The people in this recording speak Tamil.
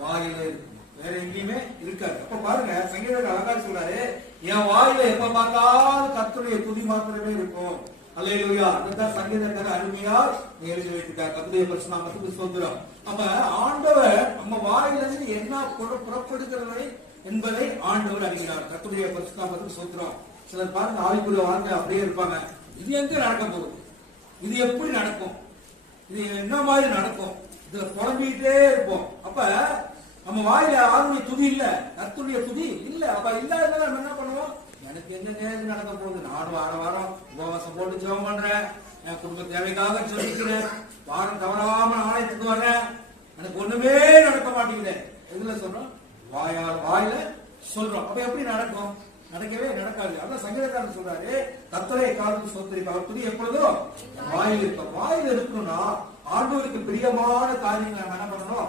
வாயில இருக்கும், வேற எங்கேயுமே இருக்காது. அப்ப பாருங்க சங்கீதக்காரர் அழகா சொல்றாரு, என் வாயில எப்ப பார்த்தாலும் கர்த்தருடைய துதி மாத்திரமே இருக்கும். அல்லேலூயா. அதுதான் சங்கீதக்காரர் அருமையா எழுதி வைத்திருக்கார். கர்த்தருடைய பரிசுநாமத்துக்கு ஸ்தோத்திரம். அப்ப ஆண்டவர் நம்ம வாயிலிருந்து என்ன புறப்படுகிறது என்பதை ஆண்டவர் அறிகிறார். கர்த்தருடைய பரிசுநாமத்துக்கு ஸ்தோத்திரம். சிலர் பாருங்க ஆவிக்குரிய வாழ்க்கை அப்படியே இருப்பாங்க. இது எங்க நடக்க போகுது, இது எப்படி நடக்கும், இது என்ன மாதிரி நடக்கும், இதுல புலம்பிக்கிட்டே இருப்போம். அப்ப நம்ம வாயில ஆளுடைய துதி இல்ல, கர்த்தருடைய துதி இல்ல. அப்ப இல்லாதனால நம்ம என்ன பண்ணுவோம், எனக்கு என்ன நடக்க போகுது, நானும் வாரம் உபவாசம் போட்டு ஜெபம் பண்றேன், என் குடும்ப தேவைக்காக சொல்லிக்கிறேன், வாரம் தவறாம ஆலயத்துக்கு வர்றேன், எனக்கு ஒண்ணுமே நடக்க மாட்டேங்குது. எதுல சொல்றோம், வாயில சொல்றோம். அப்ப எப்படி நடக்கும், நடக்கவே நடக்காது. அதான் சங்கீதக்காரன் சொல்றாரு, கர்த்தரை காலத்து சோத்திரிக்க, அவர் துதி எப்பொழுதும் வாயில் இருக்கும். வாயில் இருக்கணும்னா ஆண்டவருக்கு பிரியமான காரியங்களை என்ன பண்ணணும்,